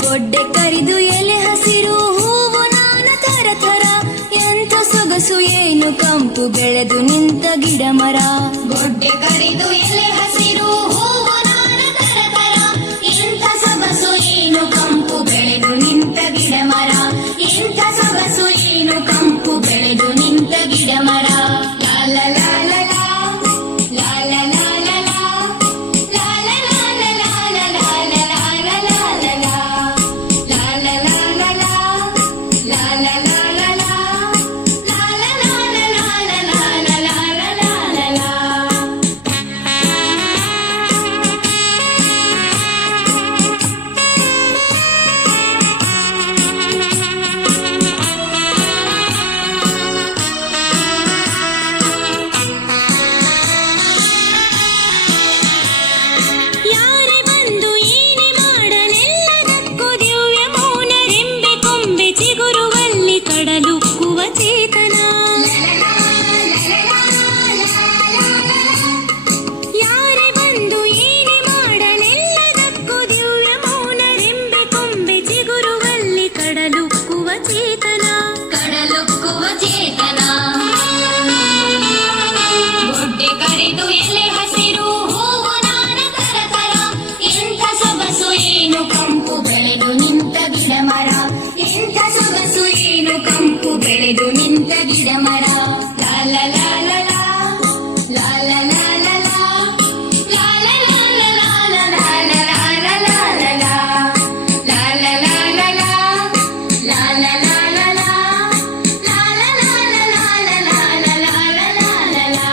ಗೊಡ್ಡೆ ಕರಿದು ಎಲೆ ಹಸಿರು ಹೂವು ನಾನ ಥರ ಥರ, ಎಂಥ ಸೊಗಸು ಏನು ಕಂಪು ಬೆಳೆದು ನಿಂತ ಗಿಡ ಮರ. ಗೊಡ್ಡೆ ಕರಿದು ಎಲೆ ಹಸಿರು ಹೂವು ನಾನ ಥರ ಥರ, ಎಂಥ ಸೊಗಸು ಏನು ಕಂಪು ಬೆಳೆದು ನಿಂತ ಗಿಡ ಮರ. ಎಂಥ ಸೊಗಸು ಏನು ಕಂಪು ಬೆಳೆದು ನಿಂತ ಗಿಡ ಮರ. ಲಾಲ ಲಾಲ ಲಾ, ಲಾಲ ಲಾಲ ಲಾ, ಲಾಲ ಲಾಲ ಲಾಲ ಲಾಲ ಲಾಲ ಲಾಲ ಲಾ, ಲಾಲ ಲಾಲ ಲಾ, ಲಾಲ ಲಾಲ ಲಾ, ಲಾಲ ಲಾಲ ಲಾಲ ಲಾಲ ಲಾಲ ಲಾಲ ಲಾ. ಯಾರೇ ಬಂದು ಏನೇ ಮಾಡಲೆಲ್ಲದಕ್ಕೂ ದಿವ್ಯ ಮೌನ, ರೆಂಬೆ ಕೊಂಬೆ ಚಿಗುರುವಲ್ಲಿ ಕಡಲುಕ್ಕುವ ಚೇತನ. ಯಾರೇ ಬಂದು ಏನೇ ಮಾಡಲೆಲ್ಲದಕ್ಕೂ ದಿವ್ಯ ಮೌನ, ರೆಂಬೆ ಕೊಂಬೆ ಚಿಗುರುವಲ್ಲಿ ಕಡಲುಕ್ಕುವ ಚೇತನ. ಕಡಲುಕ್ಕುವ ಚೇತನ. ಗೊಡ್ಡೆ ಕರಿದು ಎಲೆ ಹಸಿರು ಹೂವು ನಾನ ಥರ ಥರ, ಎಂಥ ಸೊಗಸು ಏನು ಕಂಪು ಬೆಳೆದು ನಿಂತ ಗಿಡ ಮರ. ಎಂಥ ಸೊಗಸು ಏನು ಕಂಪು ಬೆಳೆದು ನಿಂತ ಗಿಡ ಮರ. ಲಾಲ ಲಾಲ ಲಾ, ಲಾಲ ಲಾಲ ಲಾ, ಲಾಲ ಲಾಲ ಲಾಲ ಲಾಲ ಲಾಲ ಲಾಲ ಲಾ, ಲಾಲ ಲಾಲ ಲಾ, ಲಾಲ ಲಾಲ ಲಾ, ಲಾಲ ಲಾಲ ಲಾಲ ಲಾಲ ಲಾಲ ಲಾಲ ಲಾ.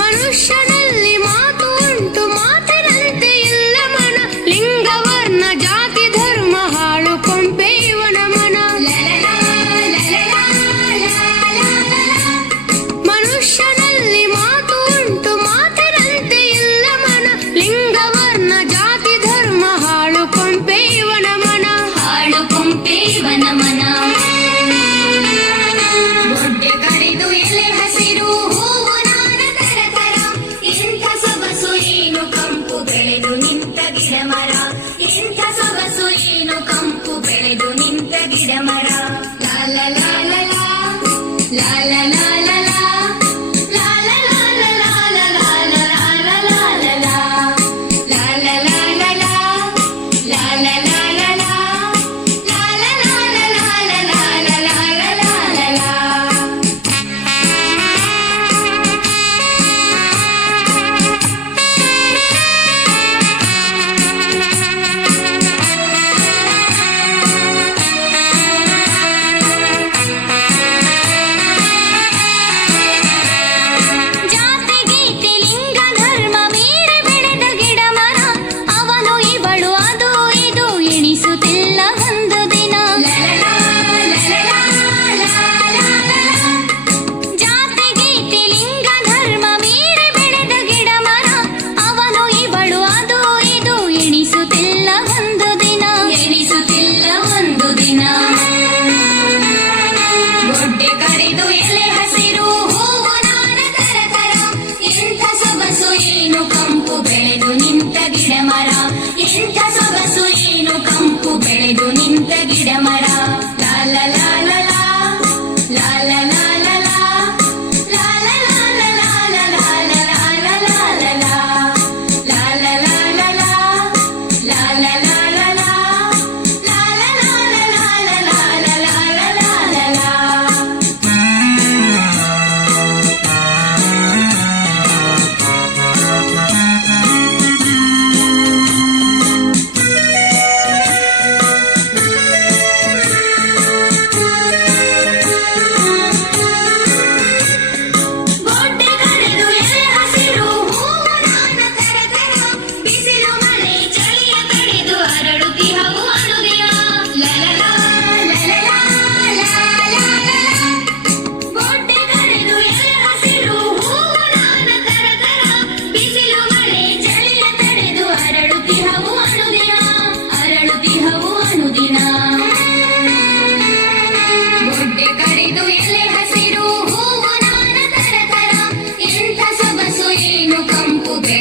ಮನುಷ್ಯನಲ್ಲಿ ಮಾತು ಉಂಟು, ಮಾತಿನಂತೆ ಇಲ್ಲ ಮನ. ಲಿಂಗವರ್ಣ ಜಾತಿ ಧರ್ಮ ಹಾಳು ಕೊಂಪೆ ಇವನ ಮನ. ಮನುಷ್ಯನಲ್ಲಿ ಮಾತು ಉಂಟು, ಮಾತಿನಂತೆ ಇಲ್ಲ ಮನ. ಲಿಂಗವರ್ಣ ಜಾತಿ ಧರ್ಮ ಹಾಳು ಕೊಂಪೆ ಇವನ ಮನ. ಹಾಳು ಕೊಂಪೆ ಇವನ ಮನ. ಗೊಡ್ಡೆ ಕರಿದು ಎಲೆ ಹಸಿರು ಹೂವು ನಾನ ಥರ ಥರ,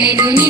ಬೆಳೆದು